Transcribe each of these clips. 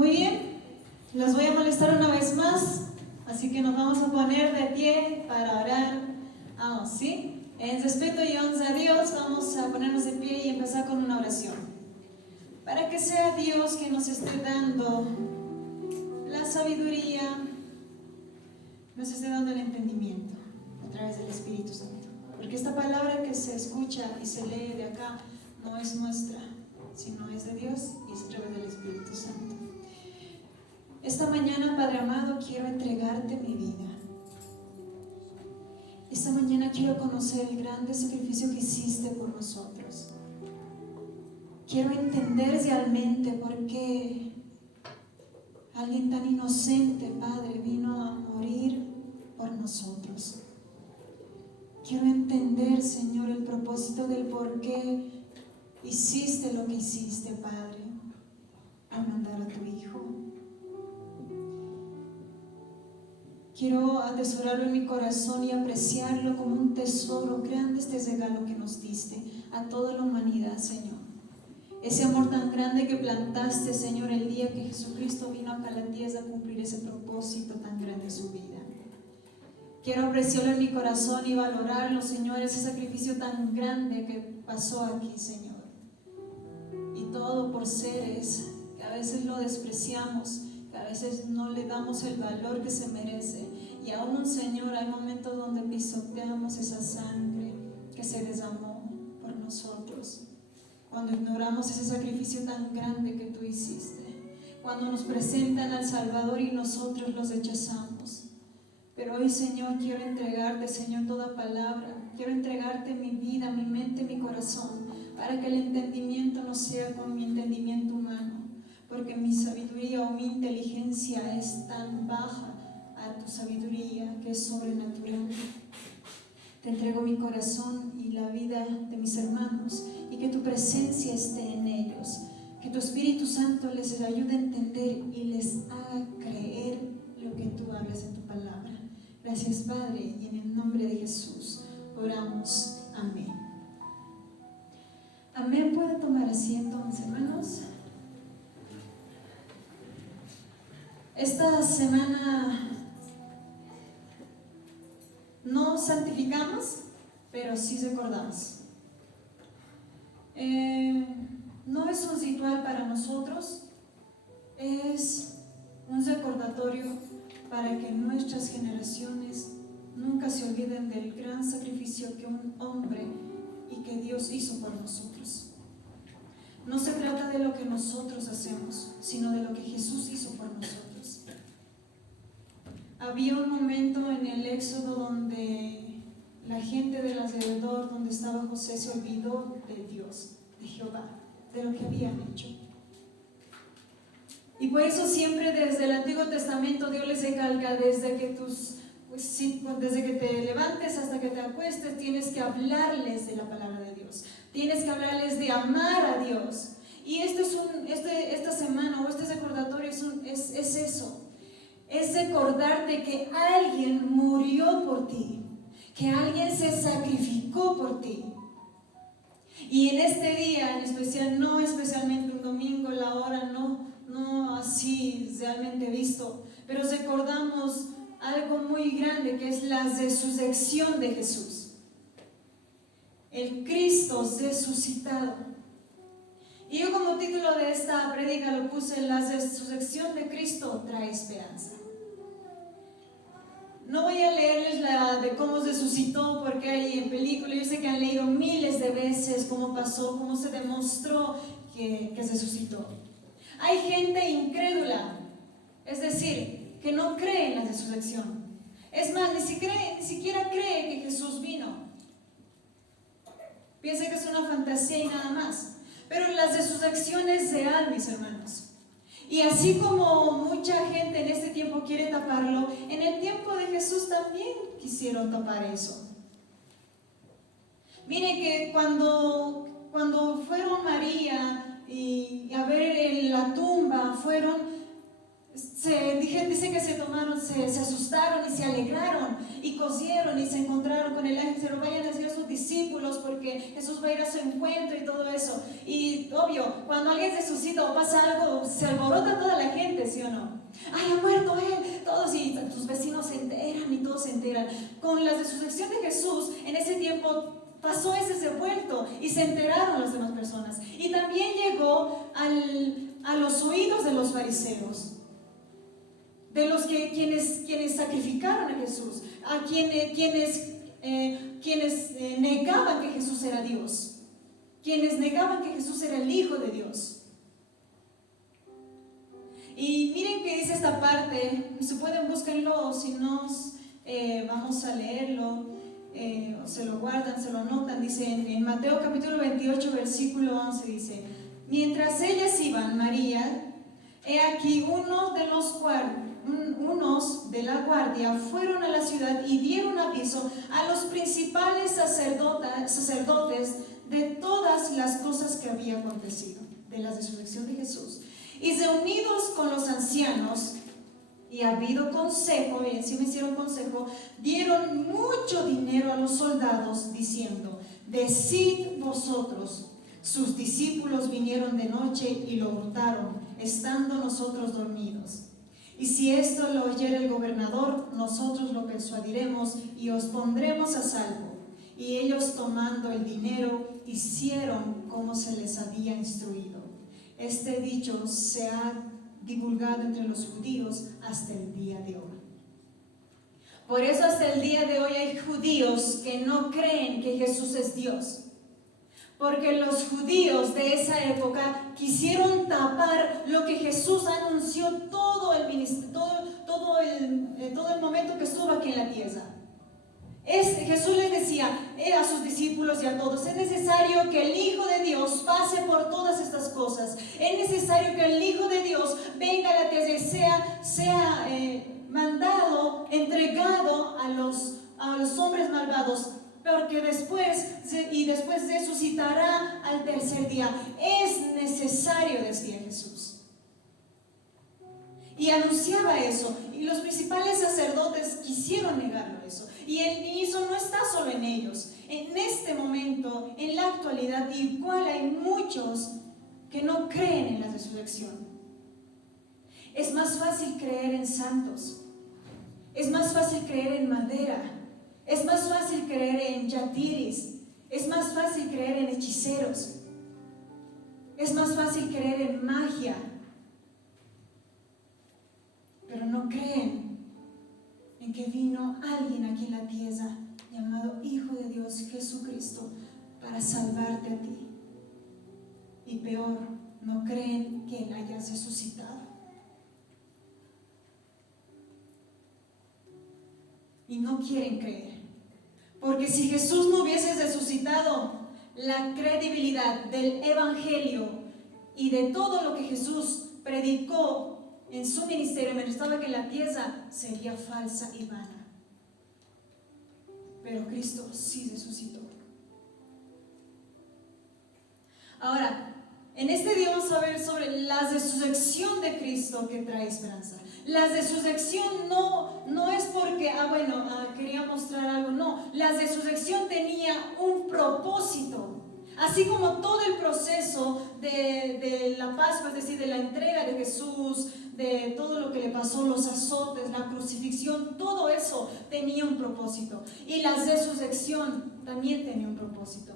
Muy bien, los voy a molestar una vez más, así que nos vamos a poner de pie para orar. Vamos, ¿sí? En respeto y honra a Dios, vamos a ponernos de pie y empezar con una oración. Para que sea Dios quien nos esté dando la sabiduría, nos esté dando el entendimiento a través del Espíritu Santo. Porque esta palabra que se escucha y se lee de acá no es nuestra, sino es de Dios y es a través del Espíritu Santo. Esta mañana, Padre amado, quiero entregarte mi vida. Esta mañana quiero conocer el grande sacrificio que hiciste por nosotros. Quiero entender realmente por qué alguien tan inocente, Padre, vino a morir por nosotros. Quiero entender, Señor, el propósito del por qué hiciste lo que hiciste, Padre, al mandar a tu Hijo. Quiero atesorarlo en mi corazón y apreciarlo como un tesoro grande, este regalo que nos diste a toda la humanidad, Señor. Ese amor tan grande que plantaste, Señor, el día que Jesucristo vino acá a la tierra a cumplir ese propósito tan grande en su vida. Quiero apreciarlo en mi corazón y valorarlo, Señor, ese sacrificio tan grande que pasó aquí, Señor. Y todo por seres que a veces lo despreciamos, que a veces no le damos el valor que se merece. Y aún, Señor, hay momentos donde pisoteamos esa sangre que se derramó por nosotros. Cuando ignoramos ese sacrificio tan grande que tú hiciste. Cuando nos presentan al Salvador y nosotros los rechazamos. Pero hoy, Señor, quiero entregarte, Señor, toda palabra. Quiero entregarte mi vida, mi mente, mi corazón, para que el entendimiento no sea como mi entendimiento humano, porque mi sabiduría o mi inteligencia es tan baja a tu sabiduría que es sobrenatural. Te entrego mi corazón y la vida de mis hermanos, y que tu presencia esté en ellos, que tu Espíritu Santo les ayude a entender y les haga creer lo que tú hablas en tu palabra. Gracias, Padre, y en el nombre de Jesús oramos. Amén. Amén. ¿Pueden tomar asiento, mis hermanos? Esta semana no santificamos, pero sí recordamos. No es un ritual para nosotros, es un recordatorio para que nuestras generaciones nunca se olviden del gran sacrificio que un hombre y que Dios hizo por nosotros. No se trata de lo que nosotros hacemos, sino de lo que Jesús hizo por nosotros. Había un momento en el Éxodo donde la gente del alrededor, donde estaba José, se olvidó de Dios, de Jehová, de lo que habían hecho. Y por eso siempre desde el Antiguo Testamento Dios les recalca, desde que te levantes hasta que te acuestes, tienes que hablarles de la palabra de Dios, tienes que hablarles de amar a Dios. Y esta semana o este recordatorio es eso, es recordarte que alguien murió por ti, que alguien se sacrificó por ti. Y en este día en especial, no especialmente un domingo, la hora no así realmente visto, pero recordamos algo muy grande, que es la resurrección de Jesús, el Cristo resucitado. Y yo como título de esta prédica lo puse: la resurrección de Cristo trae esperanza. No voy a leerles la de cómo resucitó, porque hay en película, yo sé que han leído miles de veces cómo pasó, cómo se demostró que resucitó. Hay gente incrédula, es decir, que no cree en la resurrección. Es más, ni siquiera cree que Jesús vino. Piensa que es una fantasía y nada más. Pero la resurrección es real, mis hermanos. Y así como mucha gente en este tiempo quiere taparlo, en el tiempo de Jesús también quisieron tapar eso. Miren que cuando fueron María y a ver la tumba, dice que se asustaron y se alegraron y cosieron y se encontraron con el ángel. Dijeron, vayan a decir a sus discípulos porque Jesús va a ir a su encuentro y todo eso. Y obvio, cuando alguien resucita o pasa algo, se alborota toda la gente, ¿sí o no? ¡Ay, ha muerto él! Todos, y tus vecinos se enteran y todos se enteran. Con la resurrección de Jesús, en ese tiempo pasó ese vuelto y se enteraron las demás personas. Y también llegó a los oídos de los fariseos, de los quienes sacrificaron a Jesús, a quienes negaban que Jesús era Dios, quienes negaban que Jesús era el Hijo de Dios. Y miren que dice esta parte, si pueden búsquenlo, o si no, vamos a leerlo, o se lo guardan, se lo anotan. Dice en Mateo capítulo 28, versículo 11, dice: mientras ellas iban, María, he aquí unos de la guardia fueron a la ciudad y dieron aviso a los principales sacerdotes de todas las cosas que había acontecido, de la resurrección de Jesús. Y reunidos con los ancianos, y habido consejo, y encima hicieron consejo, dieron mucho dinero a los soldados, diciendo: decid vosotros, sus discípulos vinieron de noche y lo hurtaron, estando nosotros dormidos. Y si esto lo oyera el gobernador, nosotros lo persuadiremos y os pondremos a salvo. Y ellos, tomando el dinero, hicieron como se les había instruido. Este dicho se ha divulgado entre los judíos hasta el día de hoy. Por eso hasta el día de hoy hay judíos que no creen que Jesús es Dios. Porque los judíos de esa época quisieron tapar lo que Jesús anunció todo el momento que estuvo aquí en la tierra. Jesús les decía a sus discípulos y a todos: es necesario que el Hijo de Dios pase por todas estas cosas. Es necesario que el Hijo de Dios venga a la tierra y sea mandado, entregado a los hombres malvados, porque después resucitará al tercer día. Es necesario, decía Jesús. Y anunciaba eso, y los principales sacerdotes quisieron negarlo eso. Y eso no está solo en ellos. En este momento, en la actualidad, igual hay muchos que no creen en la resurrección. Es más fácil creer en santos, es más fácil creer en madera, es más fácil creer en yatiris, es más fácil creer en hechiceros, es más fácil creer en magia, pero no creen en que vino alguien aquí en la tierra llamado Hijo de Dios, Jesucristo, para salvarte a ti. Y peor, no creen que Él haya resucitado. Y no quieren creer, porque si Jesús no hubiese resucitado, la credibilidad del Evangelio y de todo lo que Jesús predicó en su ministerio mientras estaba aquí en la tierra sería falsa y vana. Pero Cristo sí resucitó. Ahora, en este día vamos a ver sobre la resurrección de Cristo que trae esperanza. La resurrección no es porque, quería mostrar algo, no. La resurrección tenía un propósito. Así como todo el proceso de la Pascua, es decir, de la entrega de Jesús, de todo lo que le pasó, los azotes, la crucifixión, todo eso tenía un propósito. Y la resurrección también tenía un propósito.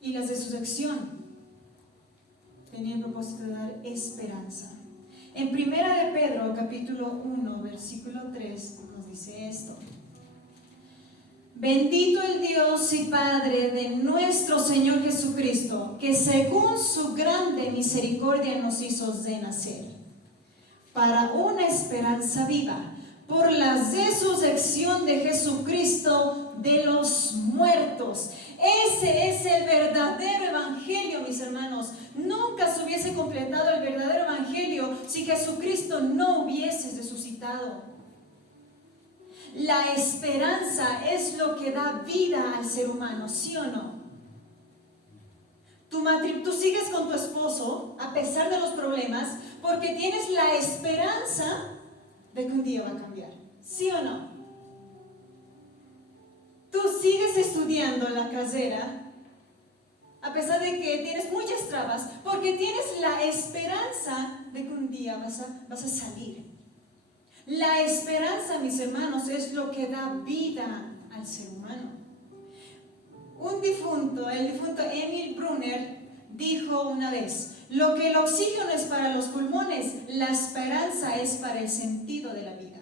Y la resurrección tenía el propósito de dar esperanza. En 1 de Pedro, capítulo 1, versículo 3, nos dice esto: bendito el Dios y Padre de nuestro Señor Jesucristo, que según su grande misericordia nos hizo renacer para una esperanza viva, por la resurrección de Jesucristo de los muertos. Ese es el verdadero evangelio, mis hermanos. Nunca se hubiese completado el verdadero evangelio si Jesucristo no hubiese resucitado. La esperanza es lo que da vida al ser humano, ¿sí o no? Tu tú sigues con tu esposo a pesar de los problemas porque tienes la esperanza de que un día va a cambiar. ¿Sí o no? Tú sigues estudiando la carrera a pesar de que tienes muchas trabas porque tienes la esperanza de que un día vas a salir. La esperanza, mis hermanos, es lo que da vida al ser humano. El difunto Emil Brunner dijo una vez: lo que el oxígeno es para los pulmones, la esperanza es para el sentido de la vida.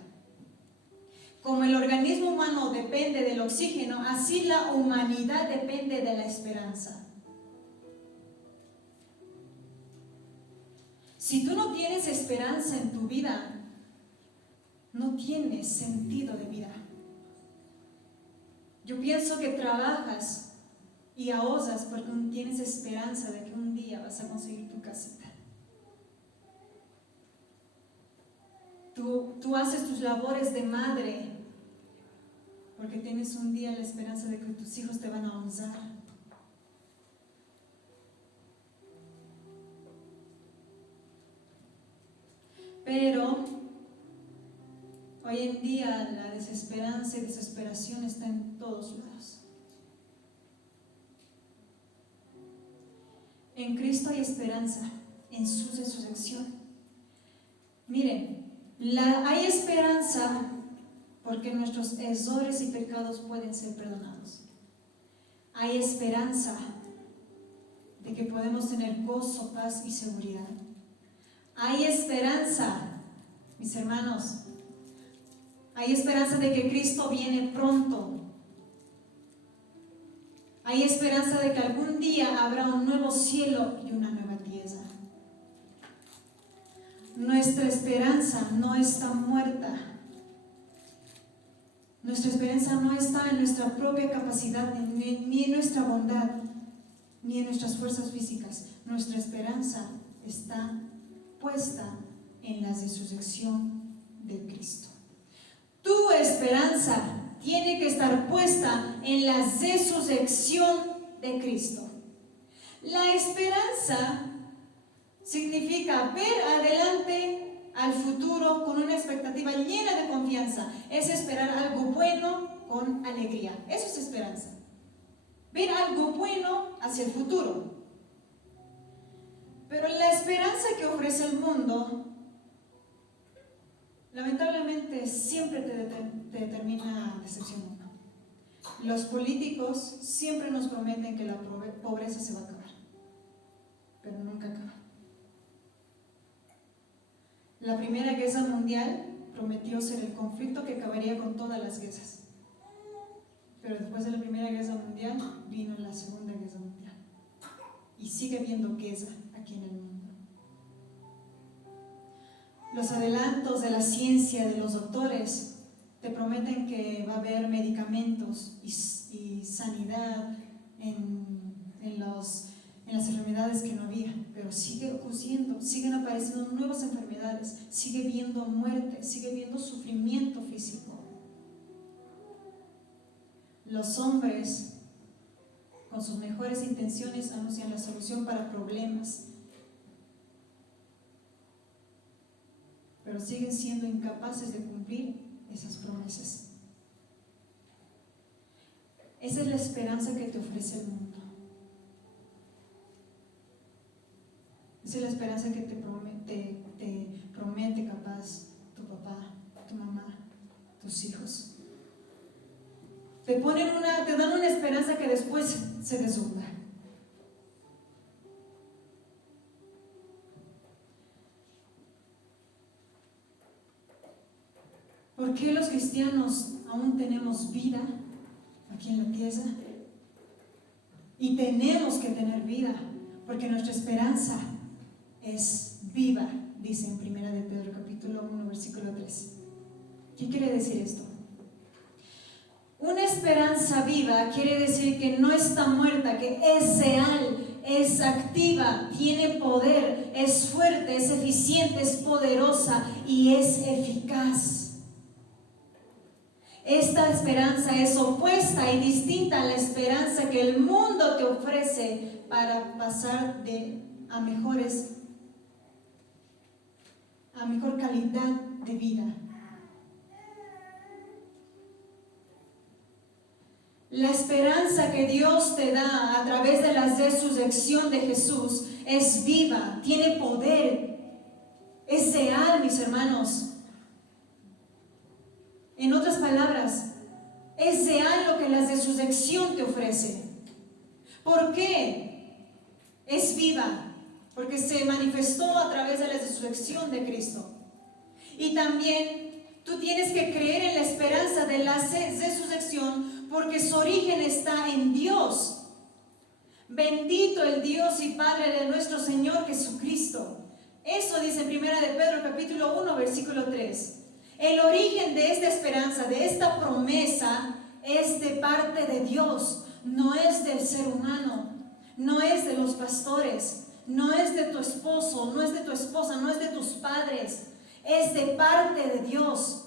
Como el organismo humano depende del oxígeno, así la humanidad depende de la esperanza. Si tú no tienes esperanza en tu vida, no tienes sentido de vida. Yo pienso que trabajas y ahorras porque no tienes esperanza de que un día vas a conseguir tu casita. Tú haces tus labores de madre porque tienes un día la esperanza de que tus hijos te van a honrar. Pero hoy en día la desesperanza y desesperación está en todos lados. En Cristo hay esperanza, en su resurrección. Miren, hay esperanza porque nuestros errores y pecados pueden ser perdonados. Hay esperanza de que podemos tener gozo, paz y seguridad. Hay esperanza, mis hermanos, hay esperanza de que Cristo viene pronto. Hay esperanza de que algún día habrá un nuevo cielo y una nueva tierra. Nuestra esperanza no está muerta. Nuestra esperanza no está en nuestra propia capacidad, ni en nuestra bondad, ni en nuestras fuerzas físicas. Nuestra esperanza está puesta en la resurrección de Cristo. Tu esperanza tiene que estar puesta en la resurrección de Cristo. La esperanza significa ver adelante al futuro con una expectativa llena de confianza. Es esperar algo bueno con alegría. Eso es esperanza. Ver algo bueno hacia el futuro. Pero la esperanza que ofrece el mundo, lamentablemente, siempre te termina decepcionando. Los políticos siempre nos prometen que la pobreza se va a acabar, pero nunca acaba. La Primera Guerra Mundial prometió ser el conflicto que acabaría con todas las guerras. Pero después de la Primera Guerra Mundial vino la Segunda Guerra Mundial. Y sigue habiendo guerra aquí en el mundo. Los adelantos de la ciencia, de los doctores, te prometen que va a haber medicamentos y sanidad en las enfermedades que no había, pero sigue ocurriendo, siguen apareciendo nuevas enfermedades, sigue habiendo muerte, sigue habiendo sufrimiento físico. Los hombres, con sus mejores intenciones, anuncian la solución para problemas, pero siguen siendo incapaces de cumplir esas promesas. Esa es la esperanza que te ofrece el mundo. Esa es la esperanza que te promete capaz tu papá, tu mamá, tus hijos. Te dan una esperanza que después se derrumba. ¿Por qué los cristianos aún tenemos vida aquí en la tierra? Y tenemos que tener vida, porque nuestra esperanza es viva, dice en 1 de Pedro capítulo 1, versículo 3. ¿Qué quiere decir esto? Una esperanza viva quiere decir que no está muerta, que es real, es activa, tiene poder, es fuerte, es eficiente, es poderosa y es eficaz. Esta esperanza es opuesta y distinta a la esperanza que el mundo te ofrece para pasar a mejor calidad de vida. La esperanza que Dios te da a través de la resurrección de Jesús es viva, tiene poder, es real, mis hermanos. En otras palabras, es real lo que la resurrección te ofrece. ¿Por qué? Es viva, porque se manifestó a través de la resurrección de Cristo. Y también tú tienes que creer en la esperanza de la resurrección, porque su origen está en Dios. Bendito el Dios y Padre de nuestro Señor Jesucristo. Eso dice en 1 de Pedro capítulo 1 versículo 3. El origen de esta esperanza, de esta promesa, es de parte de Dios. No es del ser humano, no es de los pastores, no es de tu esposo, no es de tu esposa, no es de tus padres. Es de parte de Dios.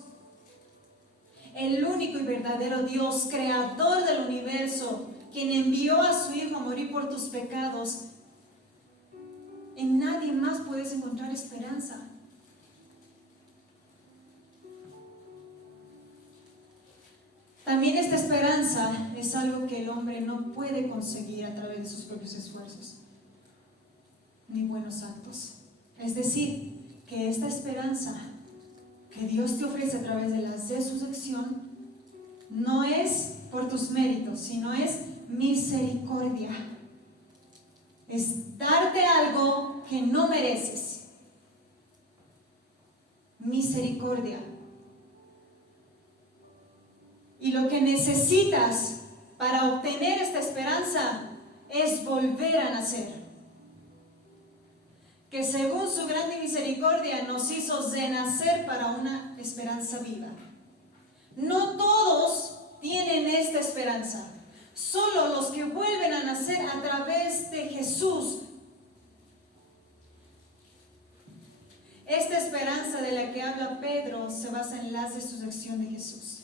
El único y verdadero Dios, creador del universo, quien envió a su Hijo a morir por tus pecados. En nadie más puedes encontrar esperanza. También esta esperanza es algo que el hombre no puede conseguir a través de sus propios esfuerzos ni buenos actos. Es decir, que esta esperanza que Dios te ofrece a través de la resurrección no es por tus méritos, sino es misericordia. Es darte algo que no mereces. Misericordia. Y lo que necesitas para obtener esta esperanza es volver a nacer. Que según su grande misericordia nos hizo renacer para una esperanza viva. No todos tienen esta esperanza. Solo los que vuelven a nacer a través de Jesús. Esta esperanza de la que habla Pedro se basa en la resurrección de Jesús.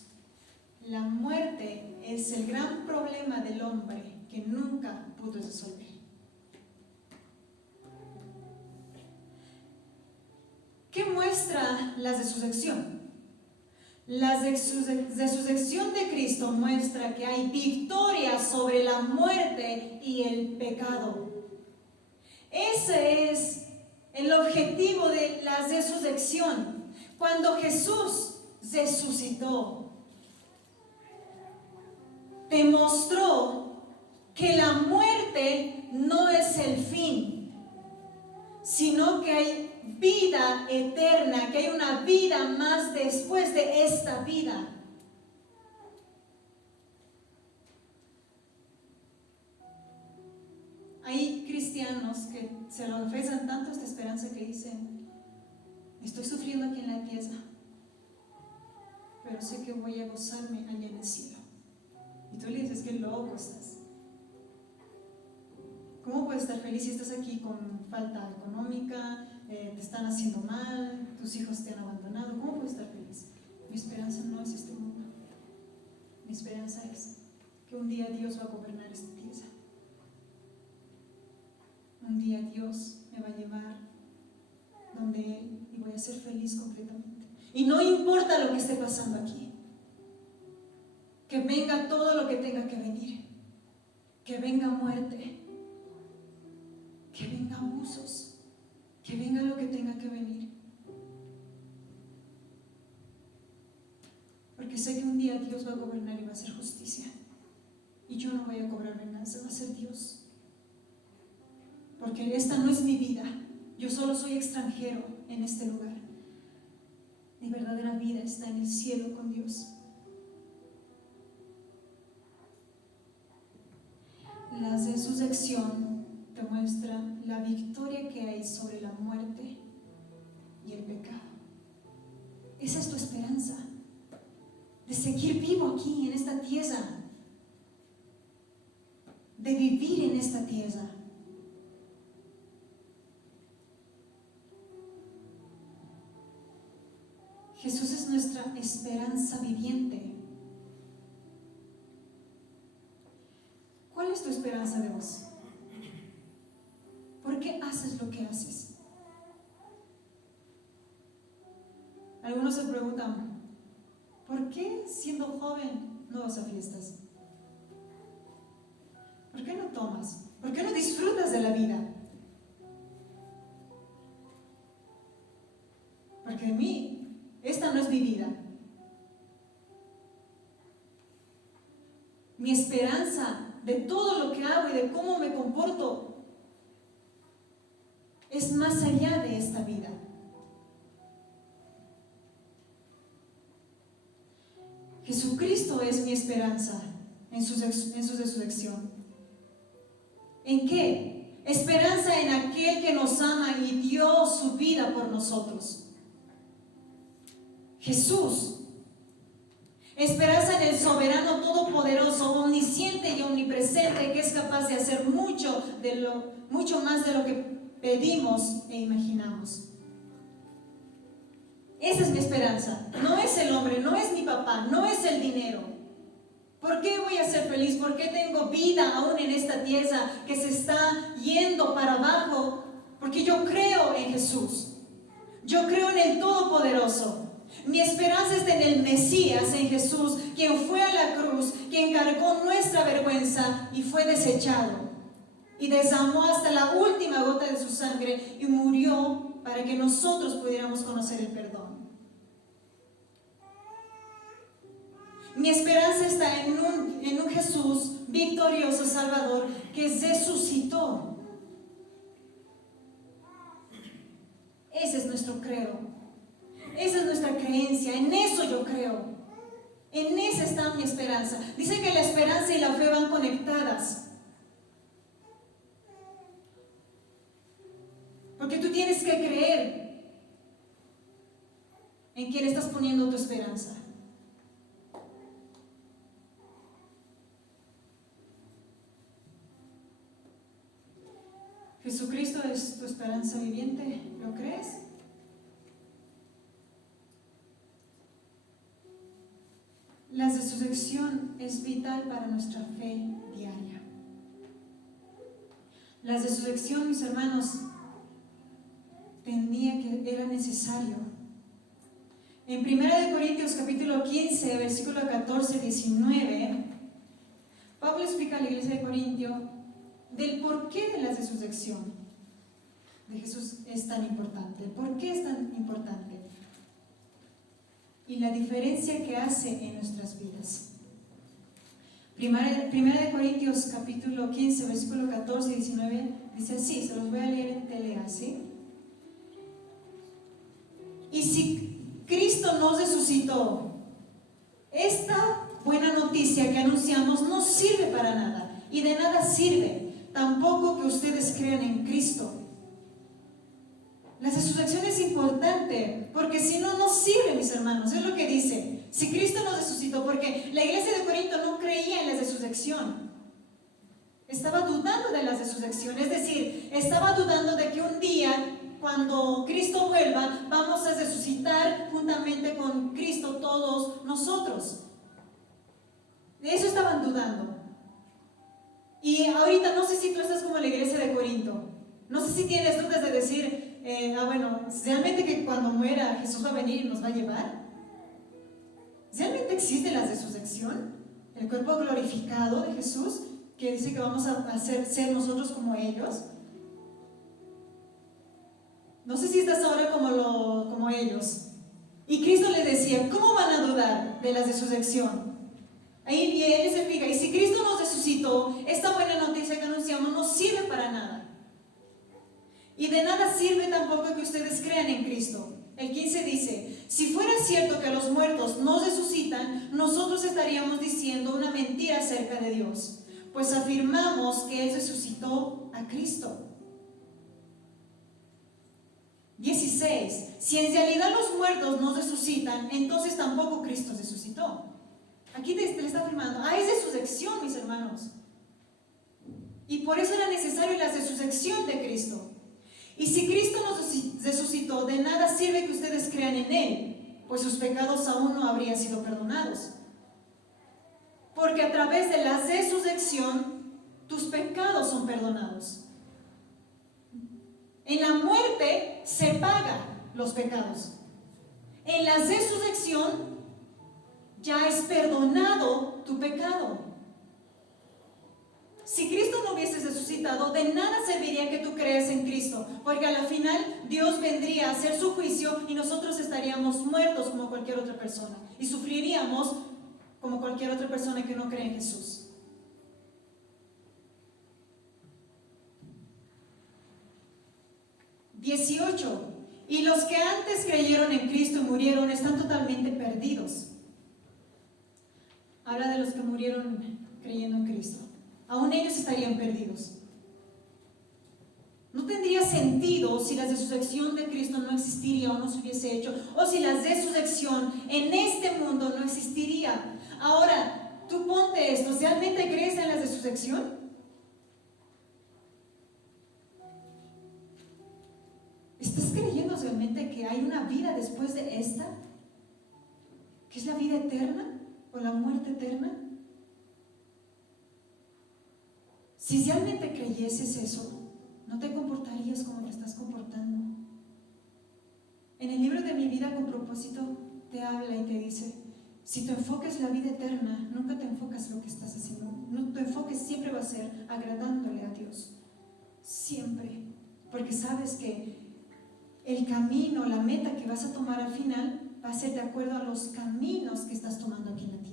La muerte es el gran problema del hombre que nunca pudo resolver. ¿Qué muestra la resurrección? La resurrección de Cristo muestra que hay victoria sobre la muerte y el pecado. Ese es el objetivo de la resurrección. Cuando Jesús resucitó, demostró que la muerte no es el fin, sino que hay vida eterna, que hay una vida más después de esta vida. Hay cristianos que se lo ofrecen tanto esta esperanza que dicen: estoy sufriendo aquí en la tierra, pero sé que voy a gozarme allá en el cielo. Y tú le dices: qué loco estás. ¿Cómo puedes estar feliz si estás aquí con falta económica, te están haciendo mal, tus hijos te han abandonado? ¿Cómo puedes estar feliz? Mi esperanza no es este mundo. Mi esperanza es que un día Dios va a gobernar esta tierra. Un día Dios me va a llevar donde Él y voy a ser feliz completamente. Y no importa lo que esté pasando aquí. Que venga todo lo que tenga que venir. Que venga muerte. Que venga abusos. Que venga lo que tenga que venir. Porque sé que un día Dios va a gobernar y va a hacer justicia. Y yo no voy a cobrar venganza, va a ser Dios. Porque esta no es mi vida. Yo solo soy extranjero en este lugar. Mi verdadera vida está en el cielo con Dios. La resurrección te muestra la victoria que hay sobre la muerte y el pecado. Esa es tu esperanza, de seguir vivo aquí en esta tierra, de vivir en esta tierra. Jesús es nuestra esperanza viviente. tu esperanza de vos? ¿Por qué haces lo que haces? Algunos se preguntan, ¿por qué siendo joven no vas a fiestas? ¿Por qué no tomas? ¿Por qué no disfrutas de la vida? Porque esta no es mi vida. Mi esperanza de todo lo que hago y de cómo me comporto es más allá de esta vida. Jesucristo es mi esperanza en su resurrección. ¿En qué? Esperanza en aquel que nos ama y dio su vida por nosotros. Jesús. Esperanza en el soberano todopoderoso, omnisciente y omnipresente, que es capaz de hacer mucho más de lo que pedimos e imaginamos. Esa es mi esperanza. No es el hombre, no es mi papá, no es el dinero. ¿Por qué voy a ser feliz? ¿Por qué tengo vida aún en esta tierra que se está yendo para abajo? Porque yo creo en Jesús. Yo creo en el Todopoderoso. Mi esperanza está en el Mesías, en Jesús, quien fue a la cruz, quien cargó nuestra vergüenza y fue desechado. Y derramó hasta la última gota de su sangre y murió para que nosotros pudiéramos conocer el perdón. Mi esperanza está en un Jesús victorioso, Salvador, que resucitó. Ese es nuestro credo. Esa es nuestra creencia. En eso yo creo. En esa está mi esperanza. Dice que la esperanza y la fe van conectadas. Porque tú tienes que creer en quién estás poniendo tu esperanza. Jesucristo es tu esperanza viviente, ¿lo crees? La resurrección es vital para nuestra fe diaria. La resurrección, mis hermanos, era necesario. En 1 Corintios capítulo 15, versículo 14-19, Pablo explica a la iglesia de Corintio del por qué de la resurrección de Jesús es tan importante. ¿Por qué es tan importante? Y la diferencia que hace en nuestras vidas. Primera de Corintios capítulo 15, versículo 14-19, dice así, se los voy a leer en telea, ¿sí? Y si Cristo nos resucitó, esta buena noticia que anunciamos no sirve para nada, y de nada sirve tampoco que ustedes crean en Cristo. La resurrección es importante, porque si no, no sirve, mis hermanos. Es lo que dice. Si Cristo nos resucitó, porque la iglesia de Corinto no creía en la resurrección. Estaba dudando de la resurrección. Es decir, estaba dudando de que un día, cuando Cristo vuelva, vamos a resucitar juntamente con Cristo todos nosotros. De eso estaban dudando. Y ahorita no sé si tú estás como la iglesia de Corinto. No sé si tienes dudas de decir, ¿realmente que cuando muera Jesús va a venir y nos va a llevar? ¿Realmente existe la resurrección? El cuerpo glorificado de Jesús, que dice que vamos a ser nosotros como ellos. No sé si estás ahora como ellos. Y Cristo les decía, ¿cómo van a dudar de la resurrección? Ahí él les explica, y si Cristo nos resucitó, esta buena noticia que anunciamos no sirve para nada. Y de nada sirve tampoco que ustedes crean en Cristo. El 15 dice, si fuera cierto que los muertos no resucitan, nosotros estaríamos diciendo una mentira acerca de Dios, pues afirmamos que Él resucitó a Cristo. 16, si en realidad los muertos no resucitan, entonces tampoco Cristo resucitó. Aquí le está afirmando, es resurrección, mis hermanos. Y por eso era necesaria la resurrección de Cristo. Y si Cristo nos resucitó, de nada sirve que ustedes crean en Él, pues sus pecados aún no habrían sido perdonados. Porque a través de la resurrección tus pecados son perdonados. En la muerte se pagan los pecados. En la resurrección ya es perdonado tu pecado. Si Cristo no hubiese resucitado, de nada serviría que tú creas en Cristo, porque a la final Dios vendría a hacer su juicio y nosotros estaríamos muertos como cualquier otra persona y sufriríamos como cualquier otra persona que no cree en Jesús. 18. Y los que antes creyeron en Cristo y murieron están totalmente perdidos. Habla de los que murieron creyendo en Cristo. Aún ellos estarían perdidos. No tendría sentido si la resurrección de Cristo no existiría o no se hubiese hecho, o si la resurrección en este mundo no existiría. Ahora, tú ponte esto, ¿realmente crees en la resurrección? ¿Estás creyendo realmente que hay una vida después de esta? ¿Que es la vida eterna o la muerte eterna? Si realmente creyeses eso, no te comportarías como te estás comportando. En el libro de Mi Vida con Propósito te habla y te dice, si tu enfoque es la vida eterna, nunca te enfocas en lo que estás haciendo. No, tu enfoque siempre va a ser agradándole a Dios. Siempre. Porque sabes que el camino, la meta que vas a tomar al final va a ser de acuerdo a los caminos que estás tomando aquí en la tierra.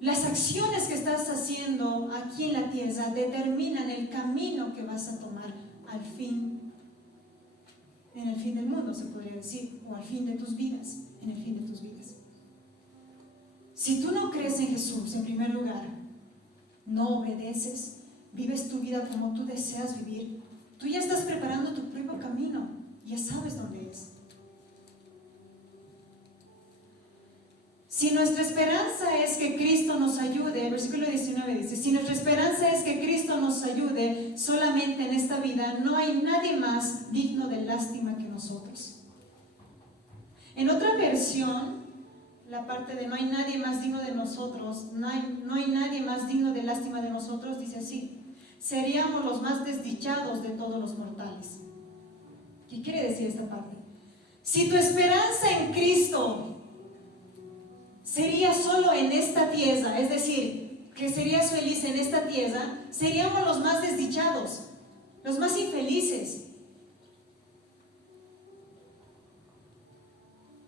Las acciones que estás haciendo aquí en la tierra determinan el camino que vas a tomar al fin, en el fin del mundo se podría decir, o al fin de tus vidas, en el fin de tus vidas. Si tú no crees en Jesús, en primer lugar, no obedeces, vives tu vida como tú deseas vivir, tú ya estás preparando tu propio camino, ya sabes dónde es. Si nuestra esperanza es que Cristo nos ayude, el versículo 19 dice, si nuestra esperanza es que Cristo nos ayude solamente en esta vida, no hay nadie más digno de lástima que nosotros. En otra versión, la parte de no hay nadie más digno de nosotros, no hay nadie más digno de lástima de nosotros, dice así, seríamos los más desdichados de todos los mortales. ¿Qué quiere decir esta parte? Si tu esperanza en Cristo sería solo en esta tierra, es decir, que serías feliz en esta tierra, seríamos los más desdichados, los más infelices.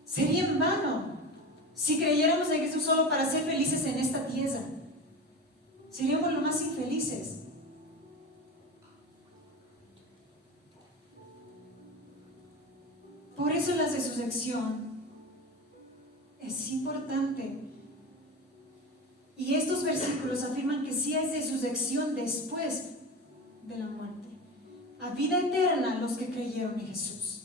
Sería en vano si creyéramos en Jesús solo para ser felices en esta tierra. Seríamos los más infelices. Por eso la resurrección es importante. Y estos versículos afirman que sí hay resurrección después de la muerte. A vida eterna los que creyeron en Jesús.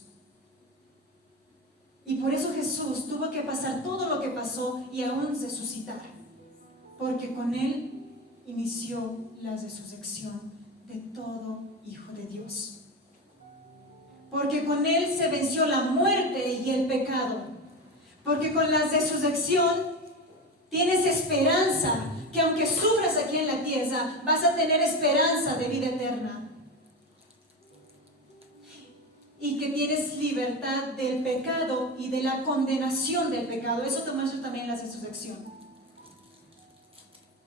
Y por eso Jesús tuvo que pasar todo lo que pasó y aún resucitar. Porque con Él inició la resurrección de todo hijo de Dios. Porque con Él se venció la muerte y el pecado. Porque con la resurrección tienes esperanza, que aunque sufras aquí en la tierra, vas a tener esperanza de vida eterna. Y que tienes libertad del pecado y de la condenación del pecado. Eso te muestra también la resurrección.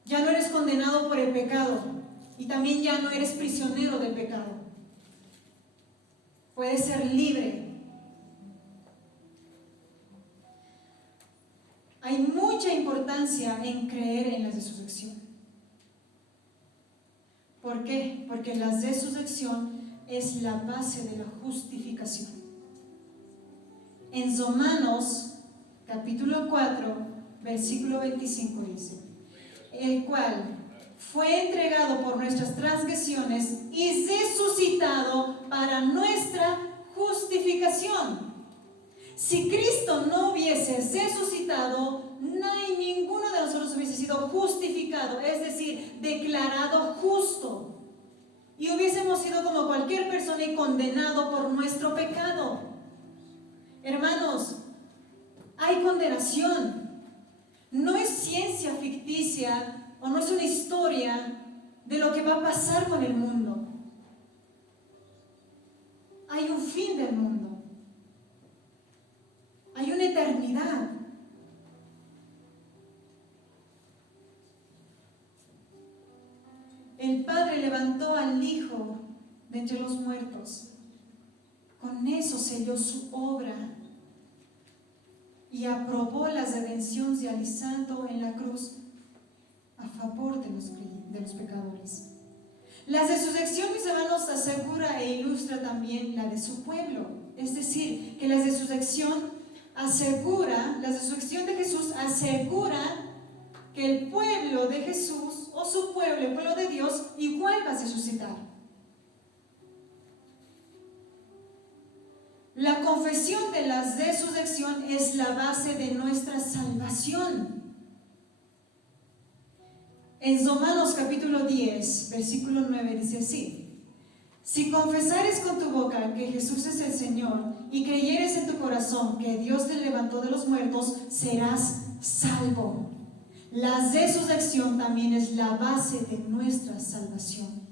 Ya no eres condenado por el pecado y también ya no eres prisionero del pecado. Puedes ser libre. Hay mucha importancia en creer en la resurrección. ¿Por qué? Porque la resurrección es la base de la justificación. En Romanos capítulo 4, versículo 25 dice, el cual fue entregado por nuestras transgresiones y resucitado para nuestra justificación. Si Cristo no hubiese resucitado, ninguno de nosotros hubiese sido justificado, es decir, declarado justo. Y hubiésemos sido como cualquier persona y condenado por nuestro pecado. Hermanos, hay condenación. No es ciencia ficticia o no es una historia de lo que va a pasar con el mundo. Hay un fin del mundo. Hay una eternidad. El Padre levantó al Hijo de entre los muertos. Con eso selló su obra y aprobó la redención realizando en la cruz a favor de los pecadores. La resurrección, mis hermanos, asegura e ilustra también la de su pueblo. Es decir, que la resurrección de Jesús asegura que el pueblo de Jesús, o su pueblo, el pueblo de Dios, igual va a resucitar. La confesión de la resurrección es la base de nuestra salvación. En Romanos capítulo 10, versículo 9 dice así: si confesares con tu boca que Jesús es el Señor y creyeres en tu corazón que Dios te levantó de los muertos, serás salvo. La resurrección también es la base de nuestra salvación.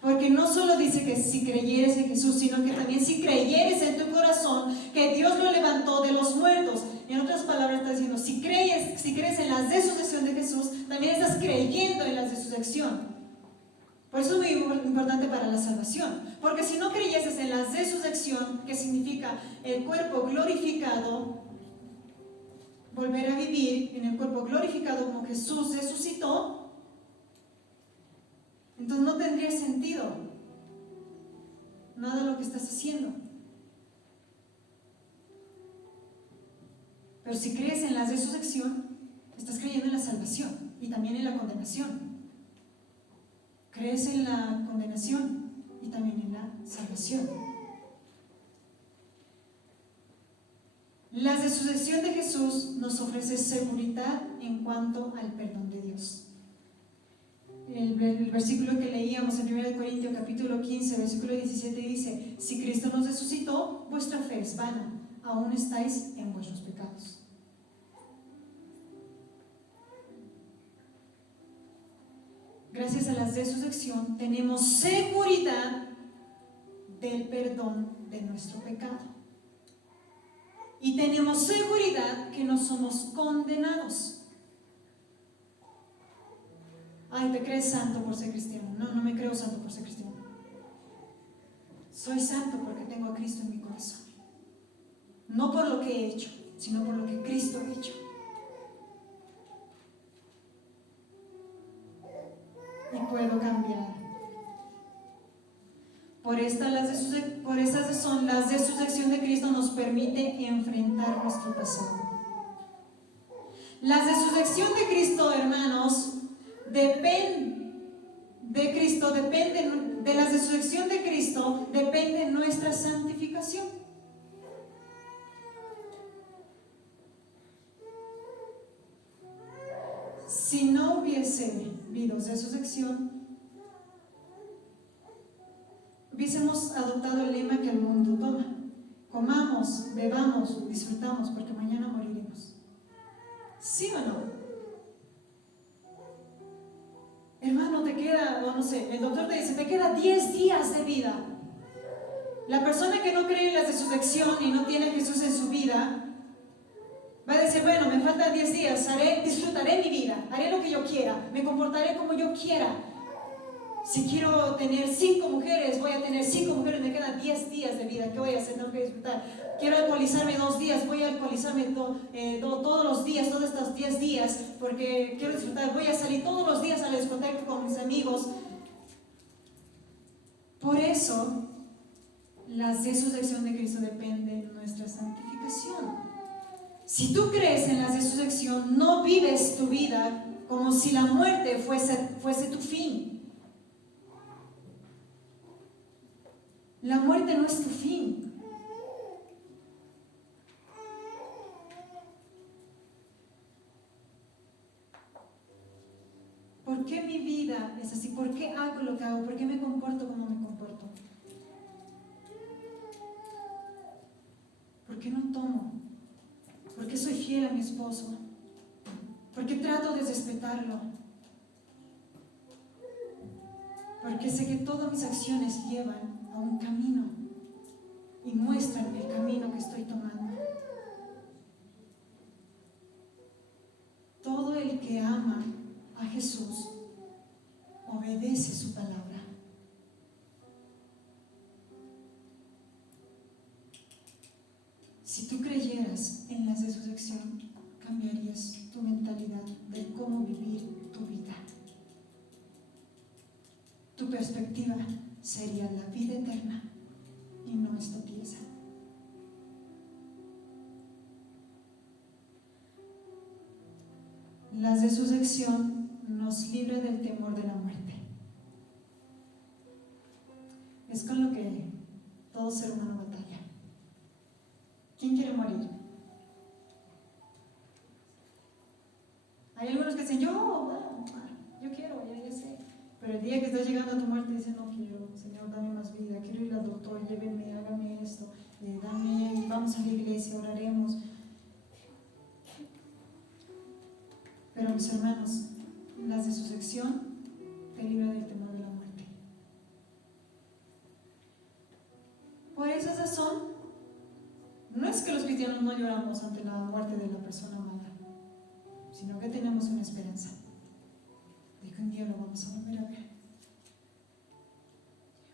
Porque no solo dice que si creyeres en Jesús, sino que también si creyeres en tu corazón que Dios lo levantó de los muertos. En otras palabras está diciendo, si crees en la resurrección de Jesús, también estás creyendo en la resurrección. Por eso es muy importante para la salvación. Porque si no creyeses en la resurrección, que significa el cuerpo glorificado, volver a vivir en el cuerpo glorificado como Jesús resucitó, entonces no tendría sentido nada de lo que estás haciendo. Pero si crees en la resurrección, estás creyendo en la salvación y también en la condenación. Crees en la condenación y también en la salvación. La resurrección de Jesús nos ofrece seguridad en cuanto al perdón de Dios. El versículo que leíamos en 1 Corintios capítulo 15, versículo 17 dice: si Cristo nos resucitó, vuestra fe es vana, aún estáis en vuestros pecados. Gracias a la resurrección tenemos seguridad del perdón de nuestro pecado. Y tenemos seguridad que no somos condenados. Ay, ¿te crees santo por ser cristiano? No, no me creo santo por ser cristiano. Soy santo porque tengo a Cristo en mi corazón. No por lo que he hecho, sino por lo que Cristo ha hecho. Y puedo cambiar. Por esta razón, la resurrección de Cristo nos permite enfrentar nuestro pasado. La resurrección de Cristo, hermanos, de la resurrección de Cristo depende nuestra santificación. Si no hubiese habido resurrección, hubiésemos adoptado el lema que el mundo toma: comamos, bebamos, disfrutamos, porque mañana moriremos. ¿Sí o no? Hermano, te queda, no sé, el doctor te dice, te queda 10 días de vida. La persona que no cree en la resurrección y no tiene a Jesús en su vida, va a decir, bueno, me faltan 10 días, disfrutaré mi vida, haré lo que yo quiera, me comportaré como yo quiera. Si quiero tener 5 mujeres, voy a tener 5 mujeres, me quedan 10 días de vida, ¿qué voy a hacer? Tengo que disfrutar. Quiero alcoholizarme 2 días, voy a alcoholizarme todos los días, todos estos 10 días, porque quiero disfrutar. Voy a salir todos los días a la discoteca con mis amigos. Por eso, la resurrección de Cristo depende de nuestra santificación. Si tú crees en la resurrección, no vives tu vida como si la muerte fuese tu fin. La muerte no es tu fin. ¿Por qué mi vida es así? ¿Por qué hago lo que hago? ¿Por qué me comporto como me comporto? ¿Por qué no tomo? ¿Por qué soy fiel a mi esposo? ¿Por qué trato de respetarlo? mis acciones llevan a un camino y muestran el camino que estoy tomando. Todo el que ama a Jesús obedece su palabra. Si tú creyeras en la resurrección, cambiarías tu mentalidad de cómo vivir tu vida. Tu perspectiva sería la vida eterna y no esta tiesa. La resurrección nos libra del temor de la muerte. Es con lo que todo ser humano batalla. ¿Quién quiere morir? Hay algunos que dicen, yo quiero, ya sé. Pero el día que estás llegando a tu muerte dicen, no quiero, Señor, dame más vida, quiero ir al doctor, llévenme, hágame esto, vamos a la iglesia, oraremos. Pero mis hermanos, la resurrección te libra del temor de la muerte. Por esa razón, no es que los cristianos no lloramos ante la muerte de la persona amada, sino que tenemos una esperanza de que un día lo vamos a volver a ver.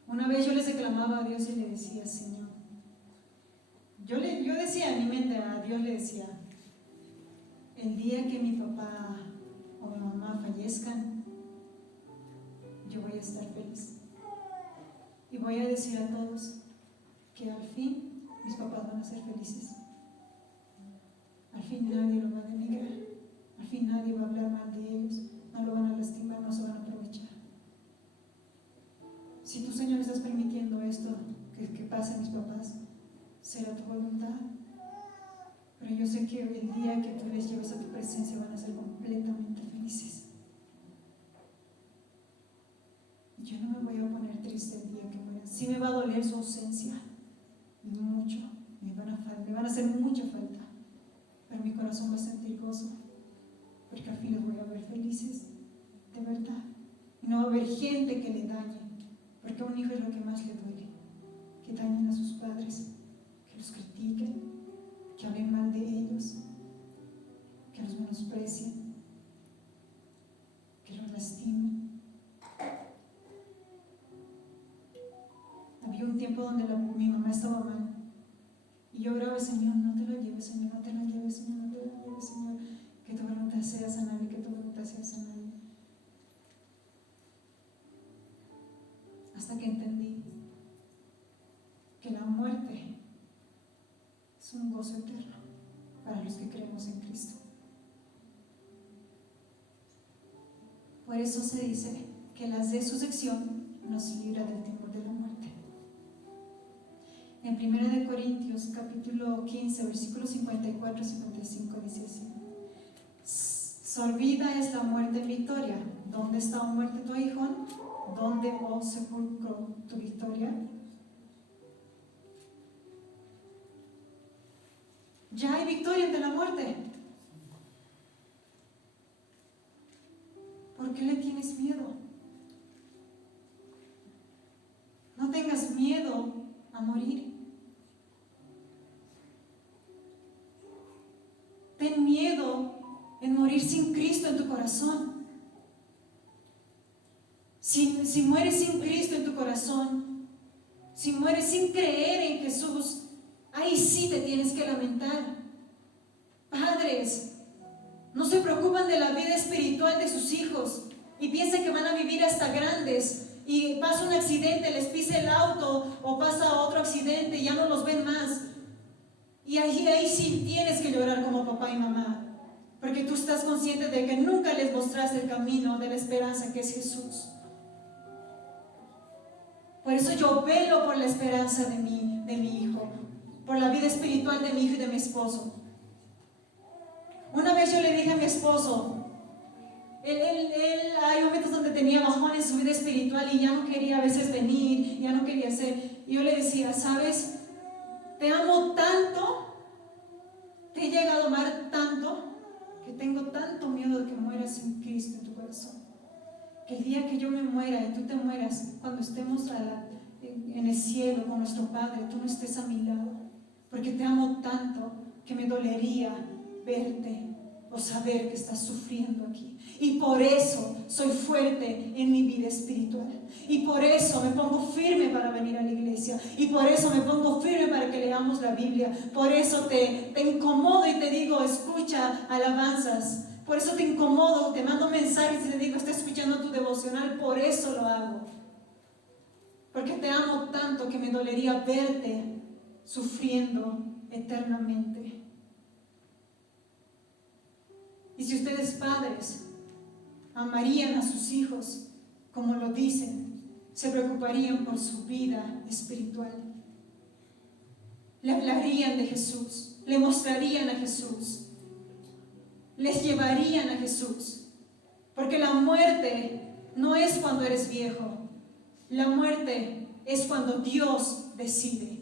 Una vez yo les reclamaba a Dios y le decía, Señor, yo decía en mi mente, a Dios le decía, el día que mi papá o mi mamá fallezcan, yo voy a estar feliz. Y voy a decir a todos que al fin mis papás van a ser felices. Al fin nadie lo va a denigrar. Al fin nadie va a hablar mal de ellos. No lo van a lastimar, no se van a aprovechar. Si tú, Señor, estás permitiendo esto que pase a mis papás, será tu voluntad. Pero yo sé que el día que tú les lleves a tu presencia van a ser completamente felices. Yo no me voy a poner triste el día que mueran. Sí me va a doler su ausencia, mucho, me van a hacer mucha falta, pero mi corazón va a sentir gozo, porque al fin los voy a ver felices, de verdad. Y no va a haber gente que le dañe, porque a un hijo es lo que más le duele, que dañen a sus padres, que los critiquen, que hablen mal de ellos, que los menosprecien, que los lastimen. Había un tiempo donde mi mamá estaba mal y yo oraba, Señor, no te lo lleves, Señor, no te lo lleves, Señor, no te lo lleves, Señor, que tu voluntad sea sanarle, que tu voluntad sea sanarle. Hasta que entendí que la muerte es un gozo eterno para los que creemos en Cristo. Por eso se dice que la resurrección nos libra del temor de la muerte. En 1 Corintios capítulo 15, versículos 54 y 55 dice así: Sorbida es la muerte en victoria. ¿Dónde está, oh muerte, tu aguijón? ¿Dónde, oh sepulcro, tu victoria? Ya hay victoria ante la muerte. ¿Por qué le tienes miedo? No tengas miedo a morir. Ten miedo en morir sin Cristo en tu corazón. Si mueres sin Cristo en tu corazón, si mueres sin creer en Jesús, ahí sí te tienes que lamentar. Padres, no se preocupan de la vida espiritual de sus hijos y piensan que van a vivir hasta grandes, y pasa un accidente, les pisa el auto o pasa otro accidente y ya no los ven más. Y ahí sí tienes que llorar como papá y mamá, porque tú estás consciente de que nunca les mostraste el camino de la esperanza que es Jesús. Por eso yo velo por la esperanza de mi hijo, por la vida espiritual de mi hijo y de mi esposo. Una vez yo le dije a mi esposo, él hay momentos donde tenía bajón en su vida espiritual y ya no quería a veces venir, ya no quería hacer. Y yo le decía, ¿sabes? Te amo tanto, te he llegado a amar tanto, que tengo tanto miedo de que mueras sin Cristo en tu corazón, que el día que yo me muera y tú te mueras, cuando estemos en el cielo con nuestro Padre, tú no estés a mi lado, porque te amo tanto que me dolería verte o saber que estás sufriendo aquí. Y por eso soy fuerte en mi vida espiritual. Y por eso me pongo firme para venir a la iglesia. Y por eso me pongo firme para que leamos la Biblia. Por eso te incomodo y te digo, escucha alabanzas. Por eso te incomodo, te mando mensajes y te digo, está escuchando tu devocional. Por eso lo hago. Porque te amo tanto que me dolería verte sufriendo eternamente. Y si ustedes padres amarían a sus hijos como lo dicen, se preocuparían por su vida espiritual, le hablarían de Jesús, le mostrarían a Jesús, les llevarían a Jesús, porque la muerte no es cuando eres viejo, la muerte es cuando Dios decide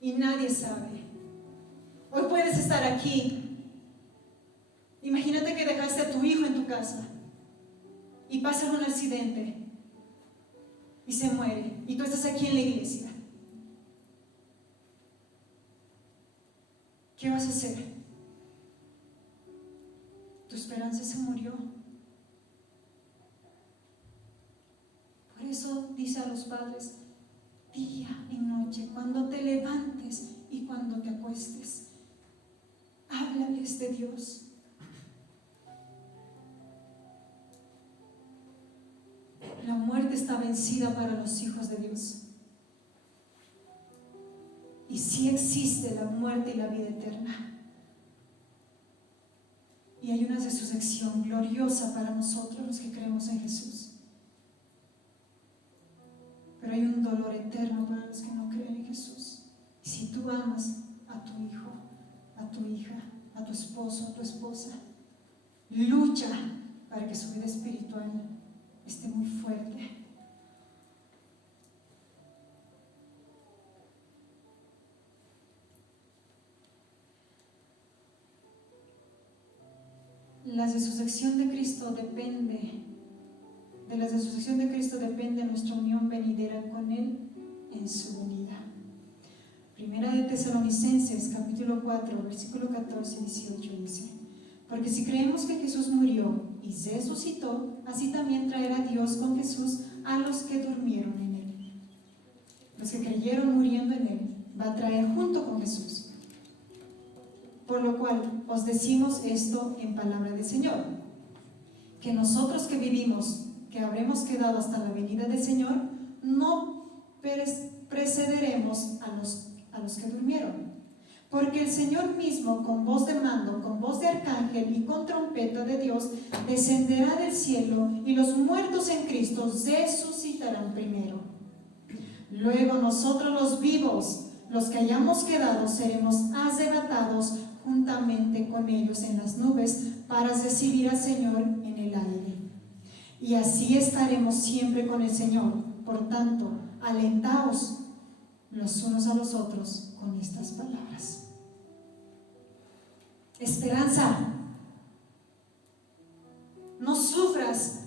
y nadie sabe. Hoy puedes estar aquí. Imagínate que dejaste a tu hijo en tu casa y pasa un accidente y se muere y tú estás aquí en la iglesia. ¿Qué vas a hacer? Tu esperanza se murió. Por eso dice a los padres, día y noche, cuando te levantes y cuando te acuestes, háblales de Dios. La muerte está vencida para los hijos de Dios. Y sí existe la muerte y la vida eterna. Y hay una resurrección gloriosa para nosotros los que creemos en Jesús. Pero hay un dolor eterno para los que no creen en Jesús. Y si tú amas a tu hijo, a tu hija, a tu esposo, a tu esposa, lucha para que su vida espiritual esté muy fuerte. La resurrección de Cristo depende de nuestra unión venidera con Él en su venida. Primera de Tesalonicenses, capítulo 4, versículo 14 y 18 dice: porque si creemos que Jesús murió y resucitó, así también traerá Dios con Jesús a los que durmieron en Él. Los que creyeron muriendo en Él, va a traer junto con Jesús. Por lo cual os decimos esto en palabra del Señor, que nosotros que vivimos, que habremos quedado hasta la venida del Señor, no precederemos a los que durmieron. Porque el Señor mismo, con voz de mando, con voz de arcángel y con trompeta de Dios, descenderá del cielo, y los muertos en Cristo resucitarán primero. Luego nosotros los vivos, los que hayamos quedado, seremos arrebatados juntamente con ellos en las nubes para recibir al Señor en el aire. Y así estaremos siempre con el Señor. Por tanto, alentaos los unos a los otros con estas palabras. Esperanza. No sufras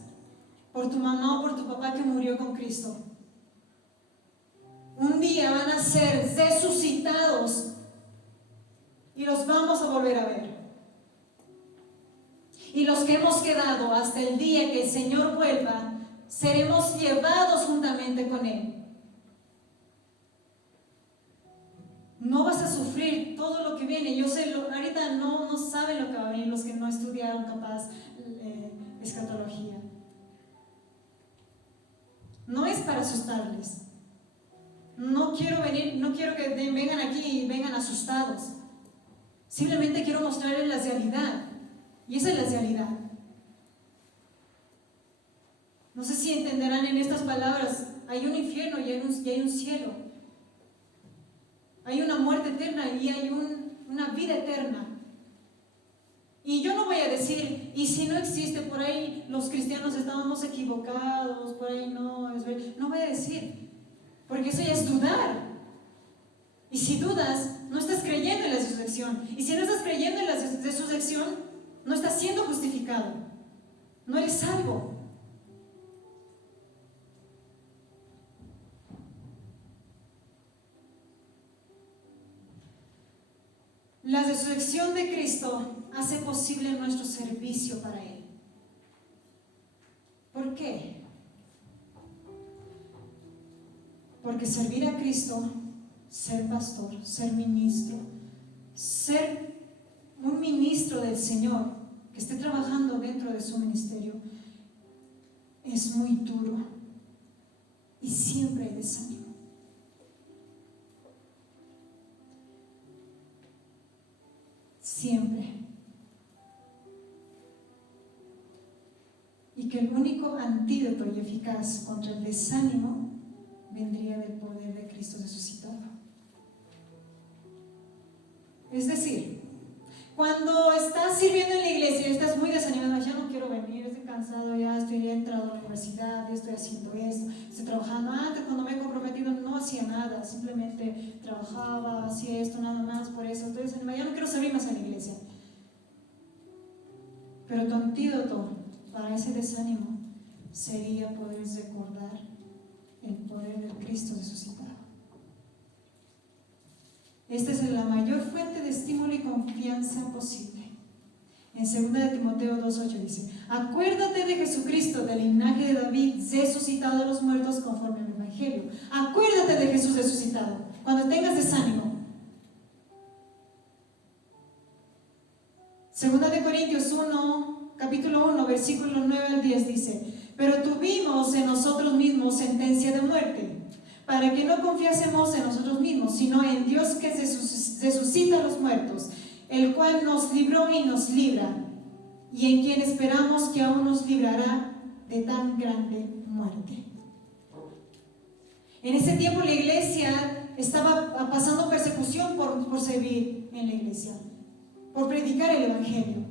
por tu mamá o por tu papá que murió con Cristo. Un día van a ser resucitados y los vamos a volver a ver. Y los que hemos quedado hasta el día que el Señor vuelva, seremos llevados juntamente con Él. No vas a sufrir todo lo que viene. Yo sé, ahorita no saben lo que va a venir los que no estudiaron capaz escatología. No es para asustarles. No quiero que vengan aquí y vengan asustados. Simplemente quiero mostrarles la realidad. Y esa es la realidad. No sé si entenderán en estas palabras. Hay un infierno y hay un cielo. Hay una muerte eterna y hay una vida eterna. Y yo no voy a decir, y si no existe, por ahí los cristianos estábamos equivocados, por ahí no voy a decir, porque eso ya es dudar. Y si dudas, no estás creyendo en la resurrección. Y si no estás creyendo en la resurrección, no estás siendo justificado. No eres salvo. La resurrección de Cristo hace posible nuestro servicio para Él. ¿Por qué? Porque servir a Cristo, ser pastor, ser ministro, ser un ministro del Señor que esté trabajando dentro de su ministerio, es muy duro y siempre hay desánimo. Siempre. Y que el único antídoto y eficaz contra el desánimo vendría del poder de Cristo resucitado. Es decir, cuando estás sirviendo en la iglesia y estás muy desanimado, ya no quiero venir, estoy cansado, ya estoy entrado a la universidad, ya estoy haciendo esto, estoy trabajando. Antes, cuando me he comprometido, no hacía nada, simplemente trabajaba, hacía esto, nada más, por eso estoy desanimado, ya no quiero servir más en la iglesia. Pero tu antídoto para ese desánimo sería poder recordar el poder del Cristo resucitado. Esta es la mayor fuente de estímulo y confianza posible. En 2 Timoteo 2:8 dice: acuérdate de Jesucristo, del linaje de David, resucitado de los muertos conforme al Evangelio. Acuérdate de Jesús resucitado cuando tengas desánimo. 2 Corintios 1, capítulo 1, versículo 9 al 10 dice: pero tuvimos en nosotros mismos sentencia de muerte, para que no confiásemos en nosotros mismos, sino en Dios que resucita a los muertos, el cual nos libró y nos libra, y en quien esperamos que aún nos librará de tan grande muerte. En ese tiempo la iglesia estaba pasando persecución por servir en la iglesia, por predicar el Evangelio.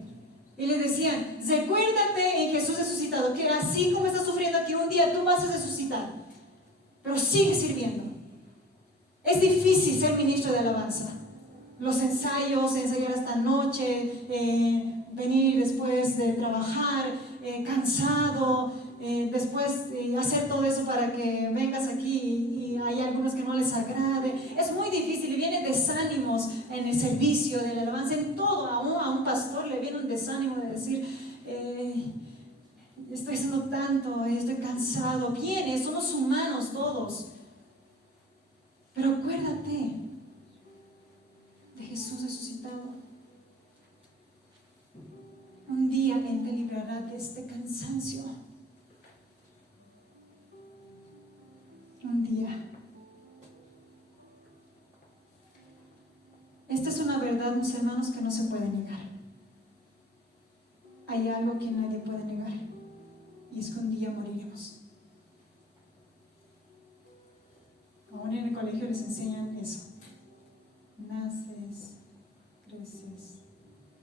Y les decían: recuérdate en Jesús resucitado, que así como estás sufriendo aquí, un día tú vas a resucitar, pero sigue sirviendo. Es difícil ser ministro de alabanza. Los ensayos, ensayar hasta noche, venir después de trabajar, cansado, después hacer todo eso para que vengas aquí y hay algunos que no les agrade. Es muy difícil y vienen desánimos en el servicio de la alabanza, en todo. A un pastor le viene un desánimo de decir: estoy haciendo tanto, estoy cansado. Viene, somos humanos todos. Pero acuérdate de Jesús resucitado. Un día Él te librará de este cansancio. Un día. Esta es una verdad, mis hermanos, que no se puede negar. Hay algo que nadie puede negar, y es que un día moriremos. Aún en el colegio les enseñan eso: naces, creces,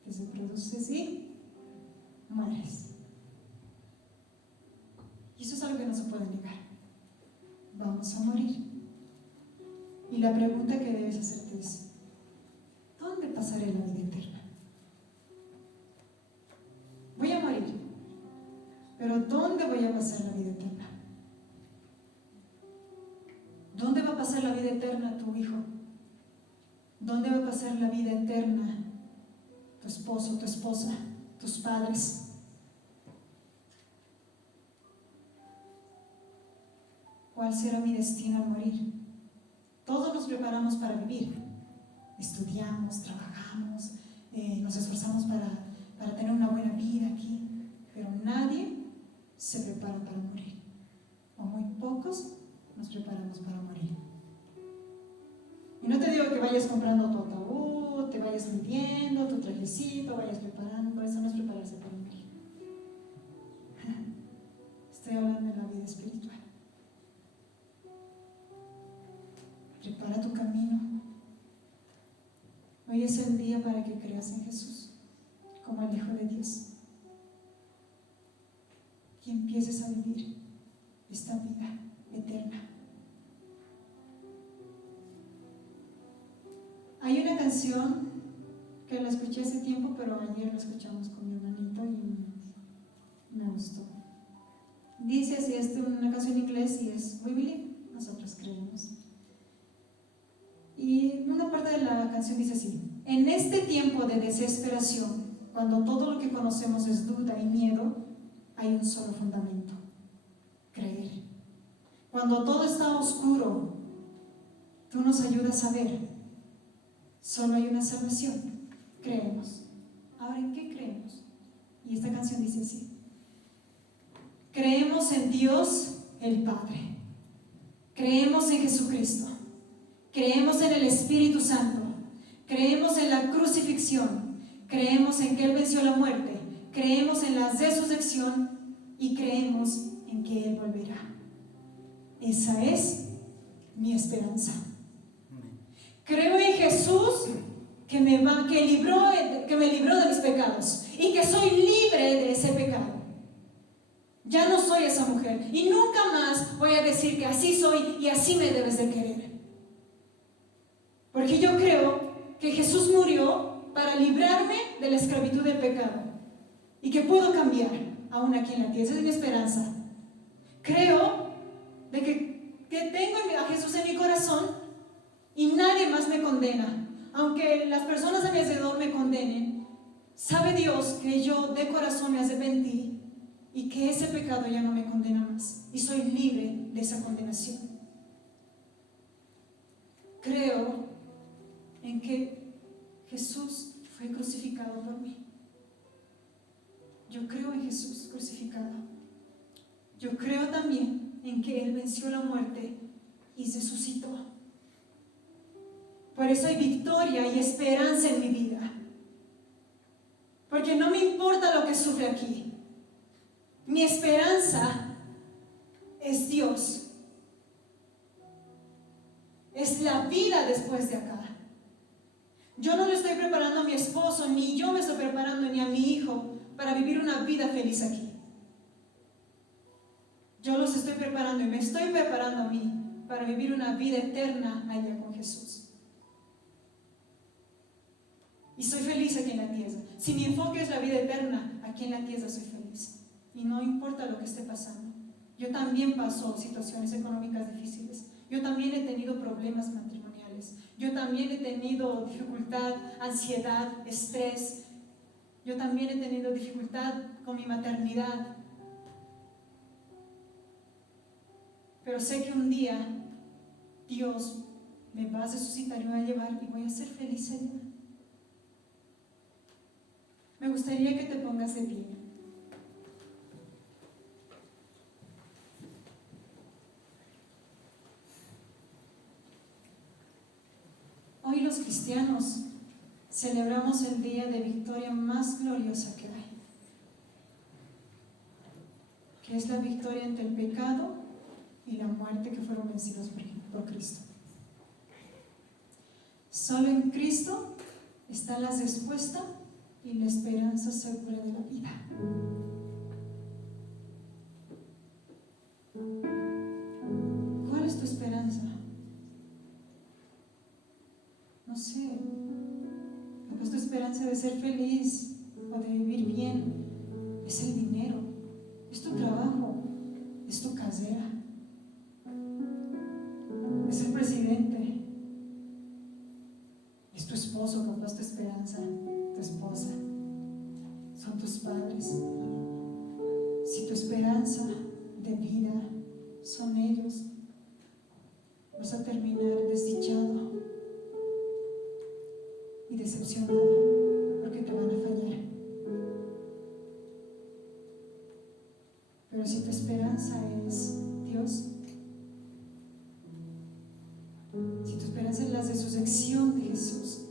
te reproduces y mueres. Y eso es algo que no se puede negar. Vamos a morir. Y la pregunta que debes hacerte es: ¿dónde pasaré la vida eterna? Voy a morir, pero ¿dónde voy a pasar la vida eterna? ¿Dónde va a pasar la vida eterna tu hijo? ¿Dónde va a pasar la vida eterna tu esposo, tu esposa, tus padres? ¿Cuál será mi destino al morir? Todos nos preparamos para vivir. Estudiamos, trabajamos, nos esforzamos para tener una buena vida aquí, pero nadie se prepara para morir, o muy pocos nos preparamos para morir. Y no te digo que vayas comprando tu ataúd, te vayas limpiando tu trajecito, vayas preparando, por eso no es prepararse para morir. Estoy hablando de la vida espiritual. Prepara tu camino. Hoy es el día para que creas en Jesús como el Hijo de Dios y empieces a vivir esta vida eterna. Hay una canción que la escuché hace tiempo, pero ayer la escuchamos con mi hermanito y me gustó. Dice así, es una canción en inglés y es We Believe, nosotros creemos. Y una parte de la canción dice así: en en este tiempo de desesperación, cuando todo lo que conocemos es duda y miedo, hay un solo fundamento: creer. Cuando todo está oscuro, tú nos ayudas a ver. Solo hay una salvación: creemos. Ahora, ¿en qué creemos? Y esta canción dice así: creemos en Dios el Padre, creemos en Jesucristo, creemos en el Espíritu Santo, creemos en la crucifixión, creemos en que Él venció la muerte, creemos en la resurrección y creemos en que Él volverá. Esa es mi esperanza. Creo en Jesús que me libró de mis pecados y que soy libre de ese pecado. Ya no soy esa mujer y nunca más voy a decir que así soy y así me debes de querer. Porque yo creo que Jesús murió para librarme de la esclavitud del pecado y que puedo cambiar aún aquí en la tierra. Esa es mi esperanza. Creo de que tengo a Jesús en mi corazón y nadie más me condena. Aunque las personas a mi alrededor me condenen, sabe Dios que yo de corazón me arrepentí y que ese pecado ya no me condena más y soy libre de esa condenación. Creo en que Jesús fue crucificado por mí. Yo creo en Jesús crucificado. Yo creo también en que Él venció la muerte y resucitó. Por eso hay victoria y esperanza en mi vida. Porque no me importa lo que sufre aquí. Mi esperanza es Dios. Es la vida después de acá. Yo no le estoy preparando a mi esposo, ni yo me estoy preparando ni a mi hijo para vivir una vida feliz aquí. Yo los estoy preparando y me estoy preparando a mí para vivir una vida eterna allá con Jesús. Y soy feliz aquí en la tierra. Si mi enfoque es la vida eterna, aquí en la tierra soy feliz. Y no importa lo que esté pasando. Yo también paso situaciones económicas difíciles. Yo también he tenido problemas matrimoniales. Yo también he tenido dificultad, ansiedad, estrés. Yo también he tenido dificultad con mi maternidad. Pero sé que un día Dios me va a resucitar y me va a llevar y voy a ser feliz allá. Me gustaría que te pongas de pie. Hoy los cristianos celebramos el día de victoria más gloriosa que hay, que es la victoria ante el pecado y la muerte que fueron vencidos por Cristo. Solo en Cristo está la respuesta y la esperanza segura de la vida. ¿Cuál es tu esperanza? No sé. ¿Es tu esperanza de ser feliz o de vivir bien? Es el dinero, es tu trabajo, es tu casera, es el presidente, es tu esposo que ha puesto esperanza, tu esposa, son tus padres. Si tu esperanza de vida son ellos, vas a terminar desdichado y decepcionado porque te van a fallar. Pero si tu esperanza es Dios, si tu esperanza es la resurrección de Jesús,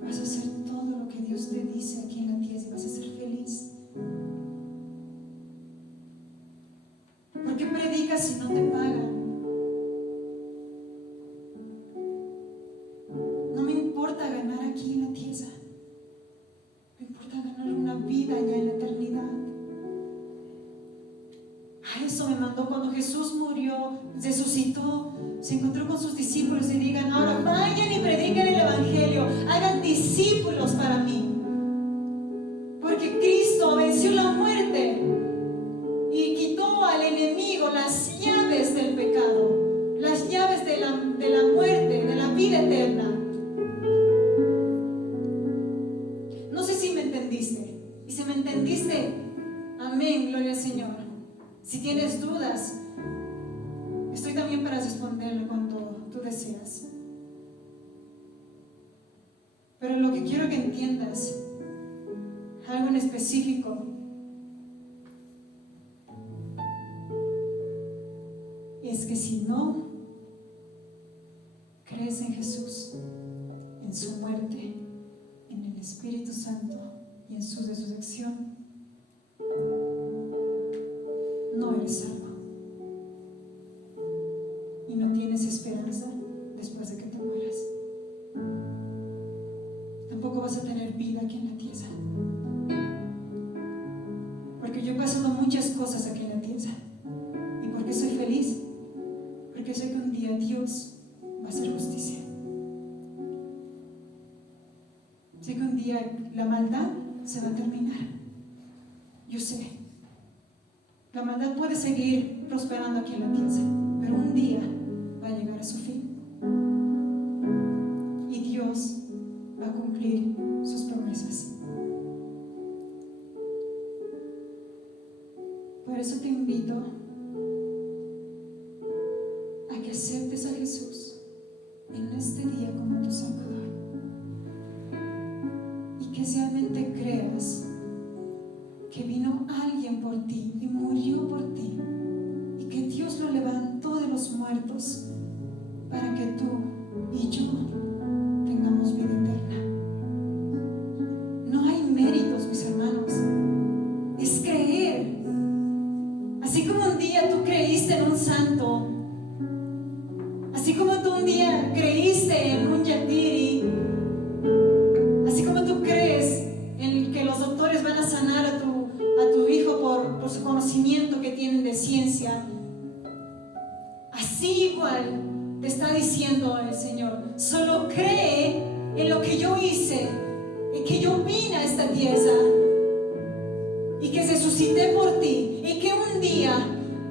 vas a hacer todo lo que Dios te dice aquí en la tierra y vas a ser feliz. ¿Por qué predicas si no te pagan? No me importa ganar aquí en la tierra, me importa ganar una vida allá en la eternidad. A eso me mandó cuando Jesús murió, resucitó, se encontró con sus discípulos y digan: ahora vayan y prediquen el evangelio, hagan discípulos para mí, porque Cristo venció la muerte y quitó al enemigo las llaves del pecado, las llaves de la muerte, de la vida eterna. para responderlo cuando tú deseas. Pero lo que quiero que entiendas, algo en específico, es que si no crees en Jesús, en su muerte, en el Espíritu Santo y en su resurrección, no eres salvo y no tienes esperanza después de que te mueras. Tampoco vas a tener vida aquí en la tierra, porque yo he pasado muchas cosas aquí en la tierra. ¿Y por qué soy feliz? Porque sé que un día Dios va a hacer justicia. Sé que un día la maldad se va a terminar. Yo sé. La maldad puede seguir prosperando aquí en la tierra, pero un día va a llegar a su fin. Y Dios va a cumplir sus promesas. Por eso te invito a que aceptes a Jesús en este día como tu Salvador y que realmente creas que vino alguien por ti y murió por ti y que Dios lo levantó de los muertos para que tú y yo tengamos vida eterna. No hay méritos, mis hermanos, es creer. Así como un día tú creíste en un santo, así como tú un día creíste en un yatiri, así como tú crees en que los doctores van a sanar a tu hijo por su conocimiento que tienen de ciencia, así igual te está diciendo el Señor: solo cree en lo que yo hice, en que yo vine a esta tierra y que resucité por ti, y que un día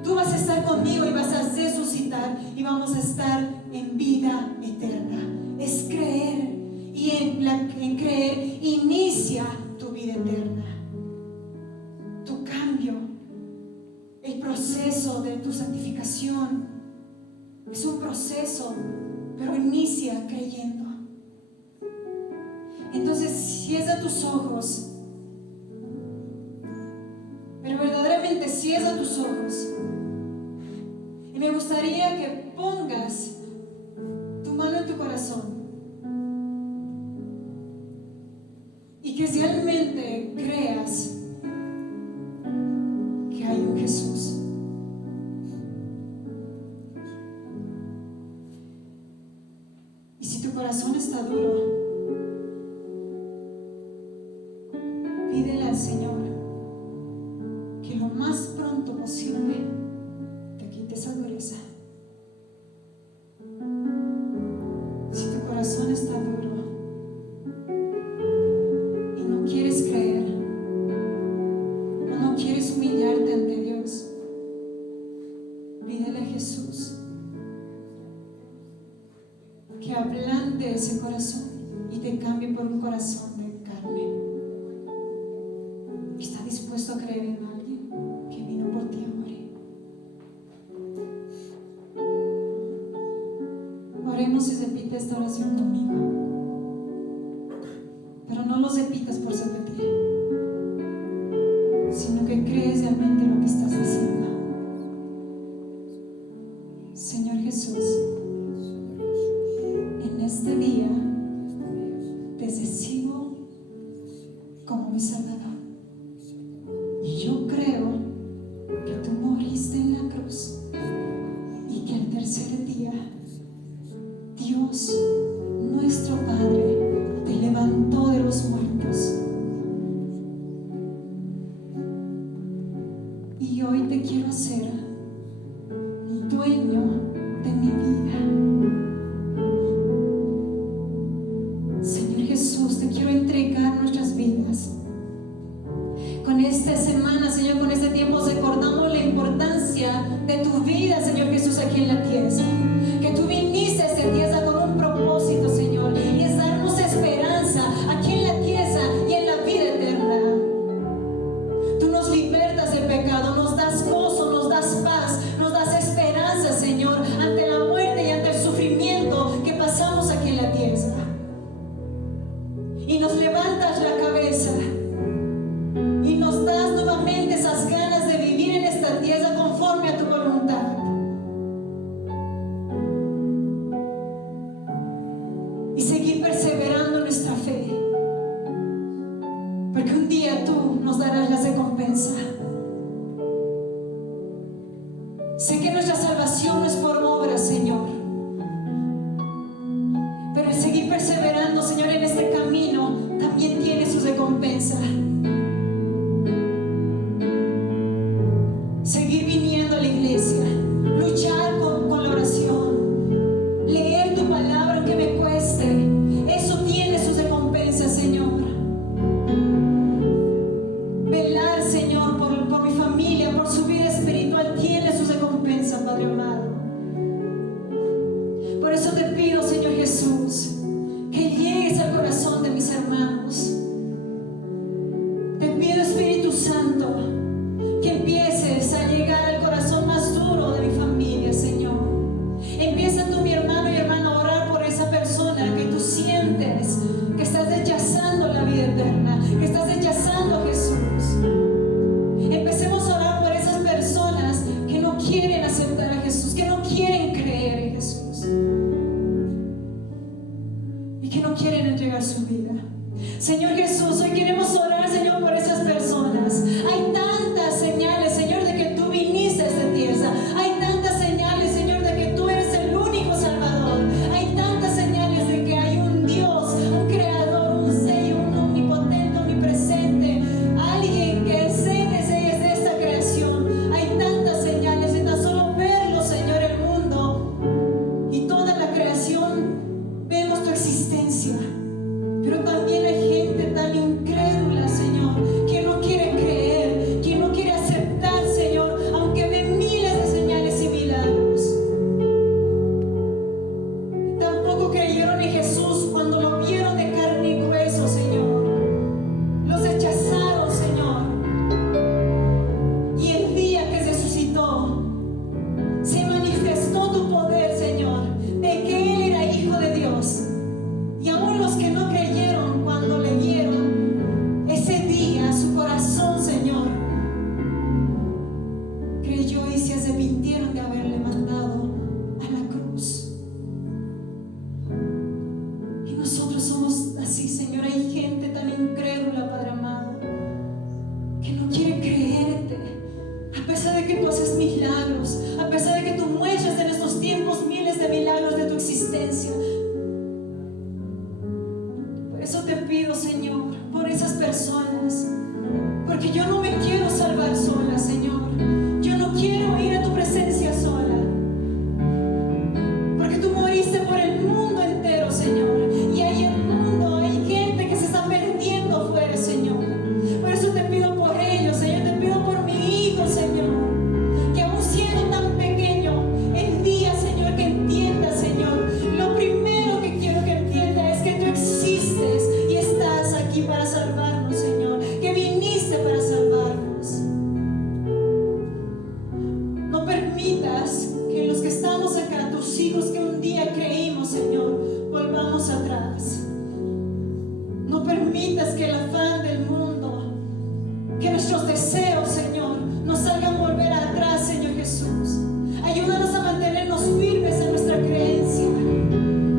tú vas a estar conmigo y vas a resucitar y vamos a estar en vida eterna. Es creer, y en creer inicia tu vida eterna, tu cambio, el proceso de tu santificación. Es un proceso, pero inicia creyendo. Entonces cierra tus ojos, pero verdaderamente cierra tus ojos, y me gustaría que pongas tu mano en tu corazón y que realmente creas que hay un Jesús. Y si tu corazón está duro, pídele al Señor que lo más pronto posible te quite esa dureza. Si tu corazón está duro y no quieres creer, o no quieres humillarte ante Dios, pídele a Jesús que ablande ese corazón y te cambie por un corazón de carne. ¿Está dispuesto a creer en alguien que vino por ti a morir? Oremos y repite esta oración conmigo, pero no lo repitas por repetir, sino que crees realmente lo que estás diciendo. Señor Jesús, en este día te recibo como mi Salvador, y yo creo que tú moriste en la cruz y que al tercer día Dios, nuestro Padre, te levantó de los muertos. Y hoy te quiero hacer el dueño de mi vida. Señor Jesús, te quiero entregar nuestras vidas. Con esta semana, Señor, con este tiempo recordamos la importancia de tu vida, Señor Jesús, aquí en la tierra. Que tú viniste a esta tierra con un propósito, Señor, y es darnos esperanza aquí en la tierra y en la vida eterna. Tú nos libertas del pecado, nos das gozo, nos das paz, nos das esperanza, Señor, ante la que nuestra salvación no es por obras, Señor. Pero el seguir perseverando, Señor, en este camino también tiene su recompensa. Seguir viniendo a la iglesia, luchar con la oración, leer tu palabra aunque me cueste, eso tiene sus recompensas, Señor. Velar, Señor, por mi familia, por su vida espiritual, tiene sus recompensas, Padre amado. Por eso te pido, Señor Jesús, que llegues al corazón de mis hermanos. Te pido, Espíritu Santo, que empieces a llegar al corazón más duro de mi familia, Señor. Empieza tú, mi hermano y hermana, a orar por esa persona que tú sientes que estás rechazando la vida eterna, que estás rechazando a Jesús. Empecemos a orar por esas personas que no quieren aceptar a Jesús, que no quieren creer en Jesús y que no quieren entregar su vida. Señor Jesús, hoy queremos orar, Señor, por esas personas. Hay tantas señales, Señor, de que tú viniste a esta tierra. Hay tantas señales, Señor, de que tú eres el único Salvador. Hay tantas señales de que hay un Dios, un Creador, un Sello, un omnipotente, omnipresente, alguien que excede de esta creación. Hay tantas señales, de tan solo verlo, Señor, el mundo y toda la creación, vemos tu existencia. Pero también hay gente tan incrédula, Señor, que no quiere creer, que no quiere aceptar, Señor, aunque ve miles de señales y milagros. Tampoco creyeron en Jesús cuando lo vieron de carne y hueso, Señor. Los rechazaron, Señor. Y el día que resucitó, se manifestó tu poder, Señor, de que Él era Hijo de Dios. Y aún los que no creyeron cuando le vieron ese día, su corazón, Señor, creyó y se arrepintieron de haberle mandado a la cruz. Y nosotros somos así, Señor. Hay gente tan incrédula, Padre amado, que no quiere creerte, a pesar de que tú haces milagros, a pesar de que tú muestras en estos tiempos miles de milagros de tu existencia. Por eso te pido, Señor, por esas personas, porque yo no me quiero salvar sola, Señor. Yo no quiero ir a tu presencia sola, porque tú moriste por el mundo entero, Señor, y hay el mundo, hay gente que se está perdiendo afuera, Señor. Por eso te pido por ellos, Señor. Te pido por mi hijo, Señor, que aún siendo tan pequeño, el día, Señor, que entienda, Señor, lo primero que quiero que entienda es que tú existes y estás aquí para salvarnos, Señor, que viniste para salvarnos. No permitas que los que estamos acá, tus hijos que un día creímos, Señor, volvamos atrás. No permitas que el afán del mundo, que nuestros deseos, Señor, nos hagan volver atrás, Señor Jesús. Ayúdanos a mantenernos firmes en nuestra creencia,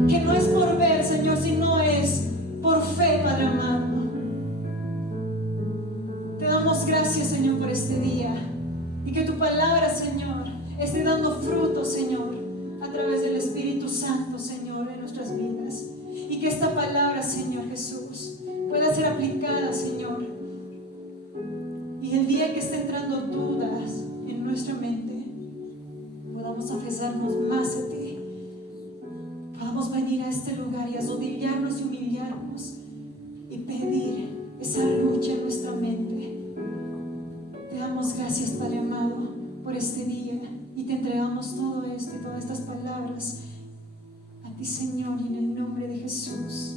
que no es por ver, Señor, sino es por fe, Padre amado. Te damos gracias, Señor, por este día, y que tu palabra, Señor, esté dando fruto, Señor, a través del Espíritu Santo, Señor, en nuestras vidas, y que esta palabra, Señor Jesús, pueda ser aplicada, Señor, y el día que esté entrando dudas en nuestra mente, podamos aferrarnos más a ti, podamos venir a este lugar y arrodillarnos y humillarnos y pedir esa lucha en nuestra mente. Te damos gracias, Padre amado, por este día, y te entregamos todo esto y todas estas palabras a ti, Señor, y en el nombre de Jesús.